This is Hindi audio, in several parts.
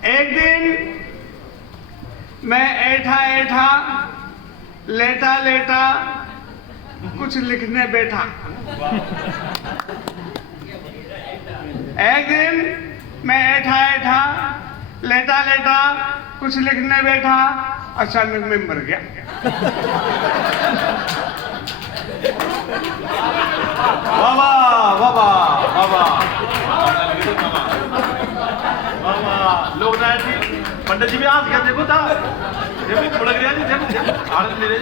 एक दिन मैं ऐठा ऐठा लेटा लेटा कुछ लिखने बैठा। एक दिन मैं ऐठा ऐठा लेटा लेटा कुछ लिखने बैठा, अचानक मैं मर गया। बाबा बाबा बाबा बाबा लोग ना जी पंडित जी भी हाथ क्या देखो था ये भी फुड़क गया जी हालत ले रहे।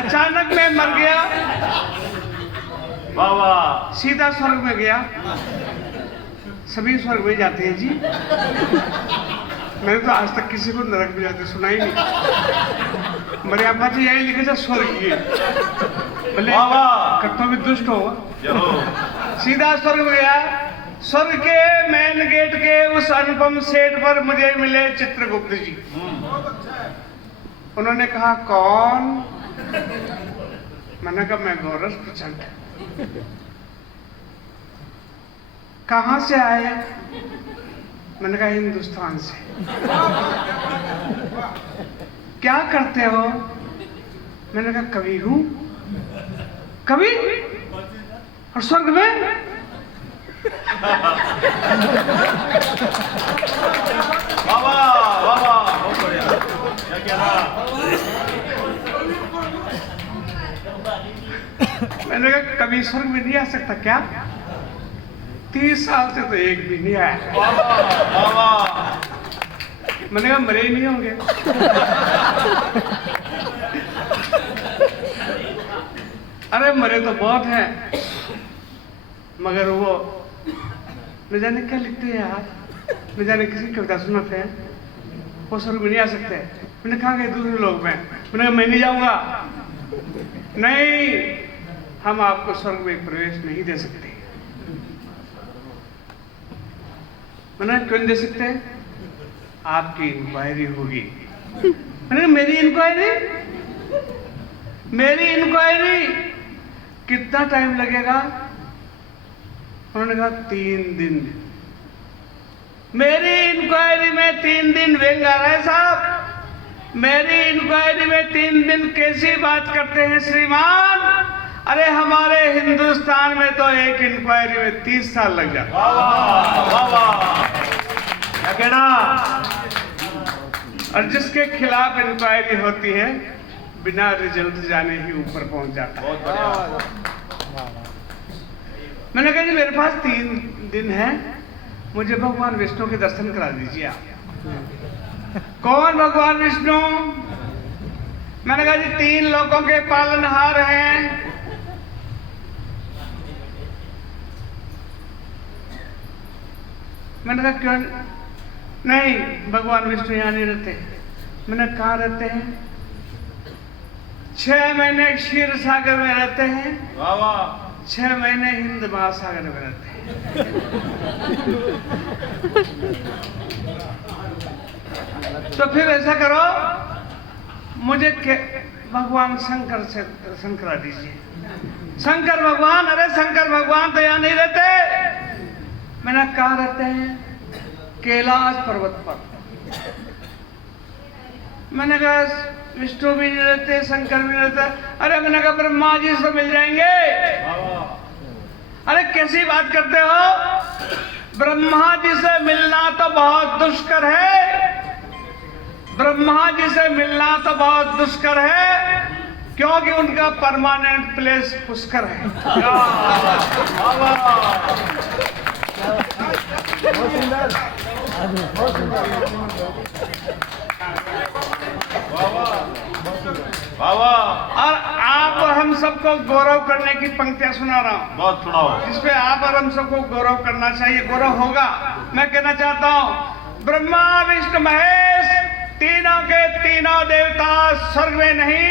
अचानक मैं मर गया, बाबा सीधा स्वर्ग में गया। सभी स्वर्ग में जाते हैं जी, मैंने तो आज तक किसी को नरक में जाते सुना ही नहीं। मेरे अब्बा जी यही लिखे थे स्वर्गीय, भले कट्टों भी दुष्ट हो। सीधा स्वर्ग में गया। स्वर्ग के मेन गेट के उस अनुपम सेठ पर मुझे मिले चित्रगुप्त जी। उन्होंने कहा कौन? मैंने कहा मैं गौरव प्रचंड। कहां से आए? मैंने कहा हिंदुस्तान से। क्या करते हो? मैंने कहा कवि हूं। कवि? और स्वर्ग में? बाबा बाबा बहुत बढ़िया, क्या कह रहा? मैंने कहा कभी स्वर्ग में नहीं आ सकता क्या? 30 साल से तो एक भी नहीं आया। बाबा मैंने कहा मरे ही नहीं होंगे। अरे मरे तो बहुत हैं, मगर वो न जाने क्या लिखते हैं यार, न जाने किसी कविता सुनाते हैं, वो स्वर्ग में नहीं आ सकते। मैंने कहा कि दूसरे लोग में, मैंने कहा मैं नहीं जाऊंगा। नहीं, हम आपको स्वर्ग में प्रवेश नहीं दे सकते। मैंने क्यों नहीं दे सकते? आपकी इंक्वायरी होगी। मैंने मेरी इंक्वायरी? मेरी इंक्वायरी कितना टाइम लगेगा? उन्होंने कहा 3 दिन। मेरी इंक्वायरी में 3 दिन व्यंग आ रहा है साहब। मेरी इंक्वायरी में 3 दिन कैसी बात करते हैं श्रीमान? अरे हमारे हिंदुस्तान में तो एक इंक्वायरी में 30 साल लग जाता। क्या कहना? और जिसके खिलाफ इंक्वायरी होती है बिना रिजल्ट जाने ही ऊपर पहुंच जाता है। बहुत बढ़िया। मैंने कहा जी मेरे पास 3 दिन है, मुझे भगवान विष्णु के दर्शन करा दीजिए आप। कौन भगवान विष्णु? मैंने कहा जी 3 लोगों के पालनहार हैं। मैंने कहा क्यों नहीं? भगवान विष्णु यहाँ नहीं रहते। मैंने कहा रहते हैं? 6 महीने क्षीर सागर में रहते हैं, 6 महीने हिंद महासागर में रहते हैं। तो फिर ऐसा करो, मुझे भगवान शंकर से दर्शन करा दीजिए। शंकर भगवान? अरे शंकर भगवान तो यहाँ नहीं रहते। मैंने कहा रहते हैं? कैलाश पर्वत पर। मैंने कहा विष्णु भी नहीं रहते, शंकर भी नहीं रहता। अरे मैंने कहा ब्रह्मा जी से मिल जाएंगे। अरे कैसी बात करते हो? ब्रह्मा जी से मिलना तो बहुत दुष्कर है। ब्रह्मा जी से मिलना तो बहुत दुष्कर है, क्योंकि उनका परमानेंट प्लेस पुष्कर है। बाबा और आप और हम सबको गौरव करने की पंक्तियां सुना रहा हूं, बहुत सुनाओ। जिसपे आप और हम सबको गौरव करना चाहिए। गौरव होगा। मैं कहना चाहता हूं, ब्रह्मा विष्णु महेश तीनों के तीनों देवता स्वर्ग में नहीं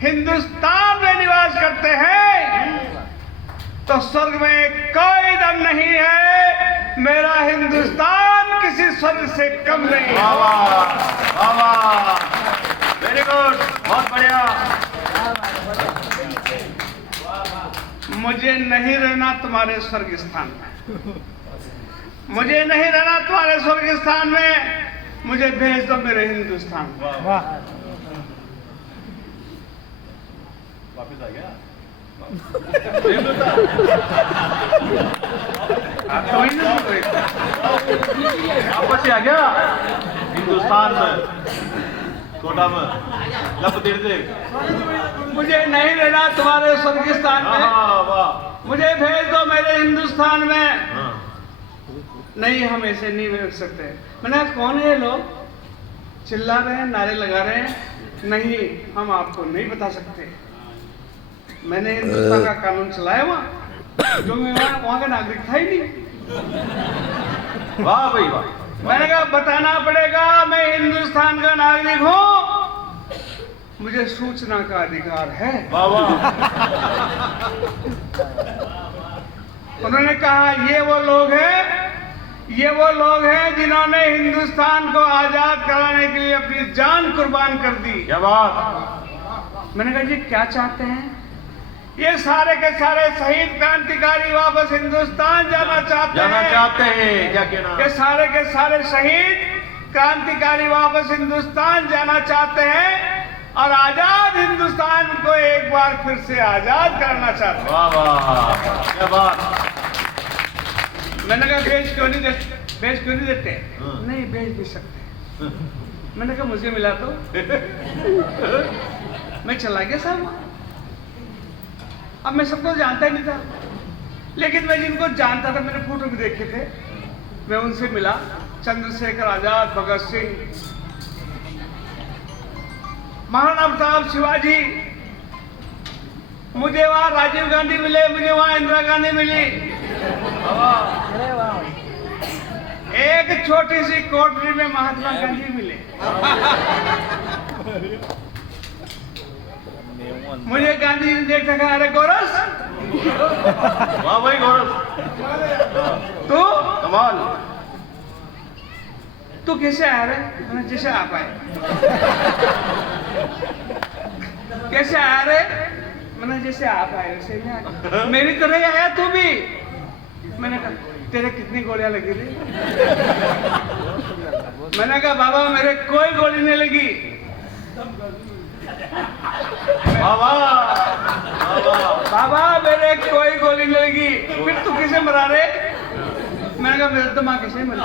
हिंदुस्तान में निवास करते हैं। तो स्वर्ग में कोई दम नहीं है। मेरा हिंदुस्तान किसी स्वर्ग से कम नहीं है। वेरी गुड, बहुत बढ़िया। मुझे नहीं रहना तुम्हारे स्वर्ग स्थान में, मुझे नहीं रहना तुम्हारे स्वर्ग स्थान में। मुझे भेज दो मेरे हिंदुस्तान। वाह वापस आ गया आप तो वही ना सुन रहे थे। वापस ही आ गया हिंदुस्तान में, कोटा में लब देर दे। मुझे नहीं रहना तुम्हारे स्वर्गिस्तान में, वाह मुझे भेज दो मेरे हिंदुस्तान में। हाँ। नहीं, हम ऐसे नहीं भेज सकते। मैंने कहा कौन है ये लोग, चिल्ला रहे हैं, नारे लगा रहे हैं। नहीं, हम आपको नहीं बता सकते। मैंने हिंदुस्तान का कानून चलाया वहाँ, जो मैं वहाँ का नागरिक था ही नहीं। वाह भाई वाह। मैंने कहा बताना पड़ेगा, मैं हिंदुस्तान का नागरिक हूँ, मुझे सूचना का अधिकार है। वाह वाह। उन्होंने कहा ये वो लोग हैं जिन्होंने हिंदुस्तान को आजाद कराने के लिए अपनी जान कुर्बान कर दी। क्या बात। मैंने कहा जी क्या चाहते हैं? ये सारे के सारे शहीद क्रांतिकारी वापस हिंदुस्तान जाना चाहते हैं। क्या कहना? ये सारे के सारे शहीद क्रांतिकारी वापस हिंदुस्तान जाना चाहते हैं और आजाद हिंदुस्तान को एक बार फिर से आजाद करना चाहते हैं। वाह वाह क्या बात। मैंने कहा भेज क्यों नहीं देते? हाँ। नहीं भेज नहीं सकते। मैंने कहा मुझे मिला तो मैं चला गया साहब। अब मैं सबको जानता ही नहीं था, लेकिन मैं जिनको जानता था मैंने फोटो भी देखे थे, मैं उनसे मिला। चंद्रशेखर आजाद, भगत सिंह, महाराणा प्रताप, शिवाजी। मुझे वहां राजीव गांधी मिले, मुझे वहां इंदिरा गांधी मिली। एक छोटी सी कोठरी में महात्मा गांधी मिले। मुझे गांधी जी ने देखा, कहा अरे गोरस, वाह भाई गौरव। तू कमाल। तू कैसे आया रे? मैंने जैसे आप आए। कैसे आया रे? मैंने जैसे आप आए वैसे ही आया। मेरी तरह ही आया तू भी। मैंने कहा तेरे कितनी गोलियां लगी री? मैंने कहा बाबा मेरे कोई गोली नहीं लगी। बाबा मेरे कोई गोली नहीं लगी। फिर तू किसे मरा रे? मैंने कहा मेरे दिमाग किसे मर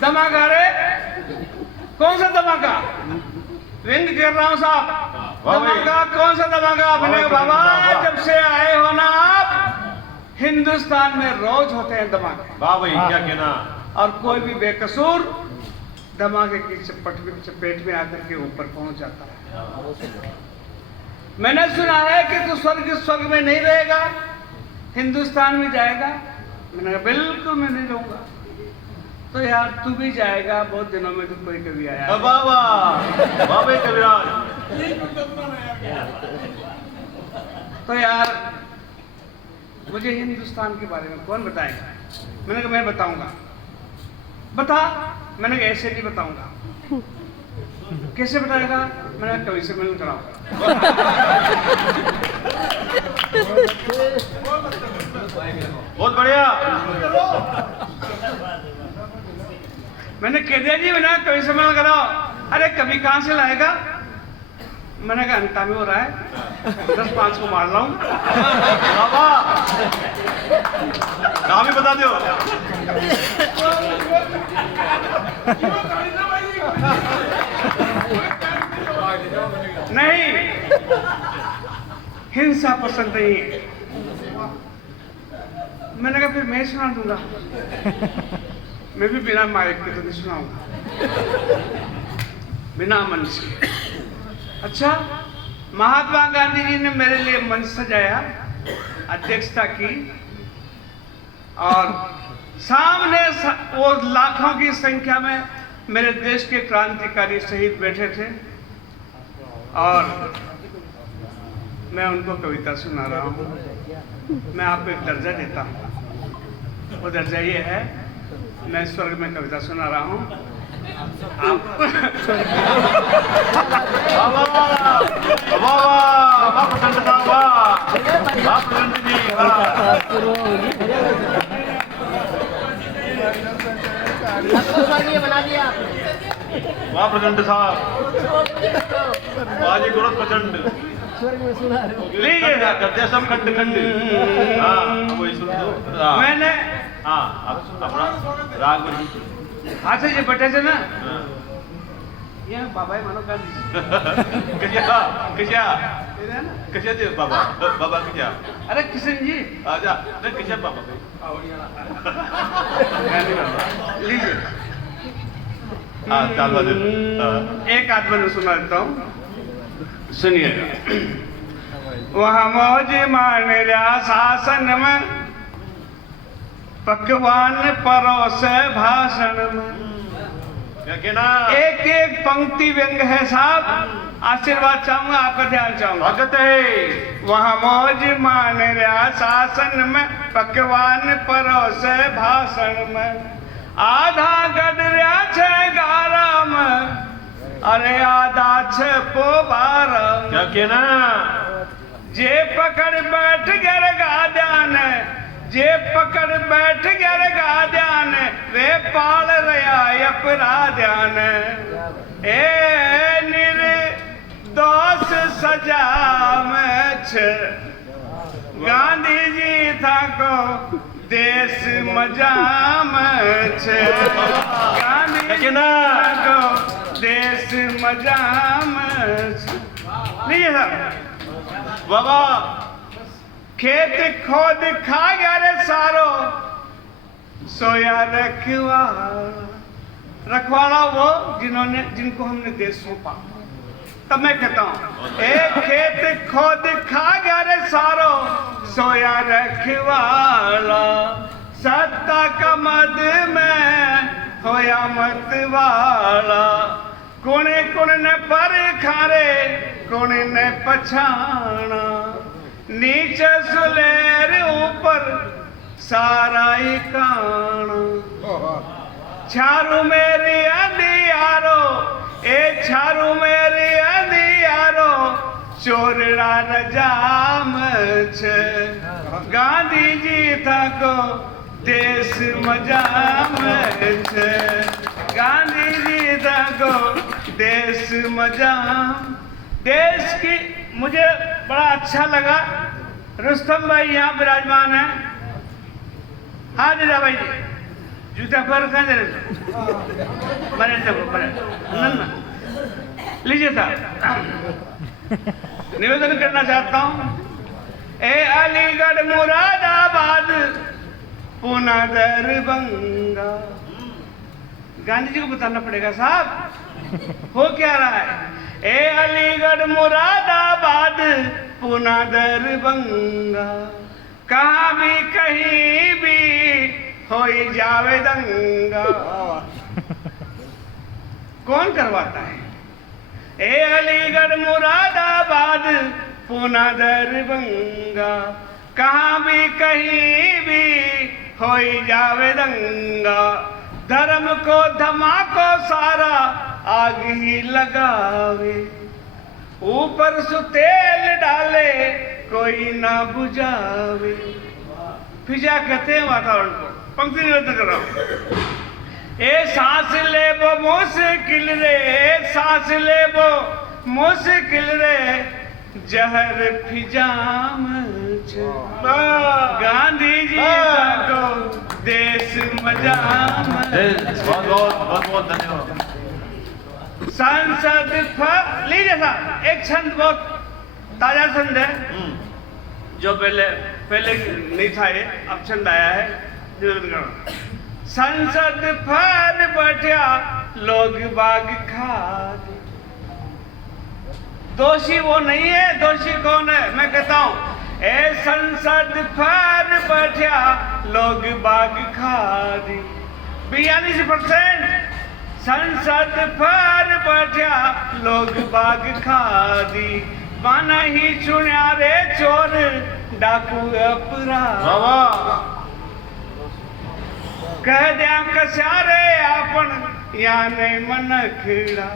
धमाका रे? कौन सा धमाका? रिंग कर रहा हूँ साहब। धमाका कौन सा धमाका? मैंने कहा बाबा जब से आए हो ना आप, हिंदुस्तान में रोज होते हैं धमाके। वाह भाई क्या कहना। और कोई भी बेकसूर धमाके की चपेट में आकर के ऊपर पहुंच जाता है। मैंने सुना है कि तू स्वर्ग में नहीं रहेगा, हिंदुस्तान में जाएगा। मैंने कहा बिल्कुल मैं नहीं रहूंगा। तो यार तू भी जाएगा, बहुत दिनों में तो कोई कभी आया। वाह वाह वाह भाई कविराज। तो यार मुझे हिंदुस्तान के बारे में कौन बताएगा? मैंने कहा मैं बताऊंगा। बता। मैंने कहा ऐसे नहीं बताऊंगा। कैसे बताएगा? मैंने कहा कवि से मिलन कराऊंगा। बहुत बढ़िया। मैंने कह दिया जी, मैंने कवि से मिलन कराओ। अरे कवि कहाँ से लाएगा? मैंने कहा अंता में हो रहा है, 10-5 को मार लाऊं। नाम ही बता दो। नहीं, हिंसा पसंद नहीं है। मैंने कहा फिर मैं सुना दूंगा। मैं भी बिना माइक के तो नहीं सुनाऊंगा, बिना मंच के। अच्छा, महात्मा गांधी जी ने मेरे लिए मंच सजाया, अध्यक्षता की, और सामने वो लाखों की संख्या में मेरे देश के क्रांतिकारी शहीद बैठे थे और मैं उनको कविता सुना रहा हूँ। मैं आपको एक दर्जा देता हूँ, वो दर्जा ये है, मैं स्वर्ग में कविता सुना रहा हूँ। आप वाह प्रचंड साहब, बाजी गोरख प्रचंड। लीजिए क्या करते हैं सब खंड खंड। हाँ वही सुन दो। हाँ। मैंने हाँ अपना राग में। अच्छा ये बैठे थे ना हाँ। ये बाबा मानो गांधी कशा कशा है ना कशा जे बाबा बाबा कशा अरे किशन जी आजा नहीं कशा बाबा गांधी बाबा लीजिए हाँ चाल बाजू एक आत्मा में सुना देता हूँ सुनिएगा। वहाँ मौज मान रहा शासन में पकवान परोस भाषण में क्या कहना एक एक पंक्ति व्यंग है साहब। आशीर्वाद चाहूंगा आपका ध्यान चाहूंगा। स्वागत है। वहाँ मौज मान रहा शासन में पकवान परोस भाषण में आधा गढ़ रहा छे गारा में अरे आधा छे पोबारा में। क्या कहना जे पकड़ बैठ गर गाद्यान जे पकड़ बैठ गर गाद्यान वे पाल रहा अपराध्यान ए निर्दोष सजा में छे गांधी जी था को देश मजा में छे गांधी जी कहना को देश मजा में छे। लीजिए साहब बाबा खेत खोद खा गया रे सारो सोया रखवाड़ा वो जिनको हमने देश सौंपा। तब मैं कहता हूँ एक खेत खोद खा गया रे सारो सोया रखवाला सत्ता का मद में होया मत वाला कोने कोने ने पर खारे कोने ने पछाना नीचे सुलेर ऊपर सारा ही काना छारू मेरी अंधियारो ए छारू मेरी अंधियारो चोरड़ा रजाम छे गांधी जी था को देश मजाम छे गांधी जी था को देश मजाम। देश की मुझे बड़ा अच्छा लगा रुस्तम भाई यहाँ विराजमान है। हाँ जीजा भाई जी जूता पर कहाँ दे रहे बने ना लीजिए साहब निवेदन करना चाहता हूँ ए अलीगढ़ मुरादाबाद पूना दरभंगा गांधी जी को बताना पड़ेगा साहब हो क्या रहा है। ए अलीगढ़ मुरादाबाद पूना दरभंगा कहाँ भी कहीं भी होई जावे दंगा कौन करवाता है। ए अलीगढ़ मुरादाबाद पूना दरभंगा कहाँ भी कहीं भी होई जावे दंगा धर्म को धमाको सारा आग ही लगावे ऊपर से तेल डाले कोई ना बुझावे। फिजा कहते हैं वातावरण को पंक्ति निवेदन कर रहा हूं। ए सांस ले वो मुश्किल रे सांस ले वो मुश्किल रे जहर फिजाम छे गांधी जी को देश मजाम। बहुत बहुत धन्यवाद। सांसद लीजिए साहब एक छंद बहुत ताजा छंद है जो पहले नहीं था ये अब छंद आया है। संसद फल बैठा लोग बाग खा दोषी वो नहीं है दोषी कौन है मैं कहता हूँ ए संसद फल बैठा लोग बाग खा 42% संसद पर बैठा लोग बाग खादी माना ही चुनिया रे चोर डाकू अपराध कह दिया कसारे आपन याने मन खीड़ा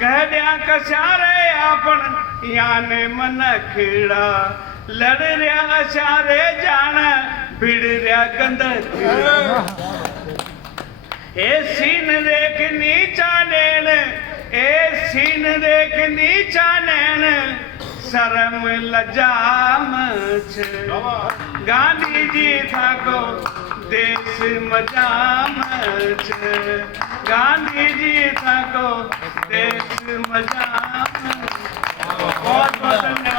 कह दिया कसारे आपन याने मन खीड़ा लड़ रहा सारे जान भिड़ रहा गंद ए सीन देख नीचा नैन, ए सीन देख नीचा नैन, शर्म लजाम छ। गांधी जी था को देश मजाम छ, गांधी जी था को देश मजाम। बहुत बहुत धन्यवाद।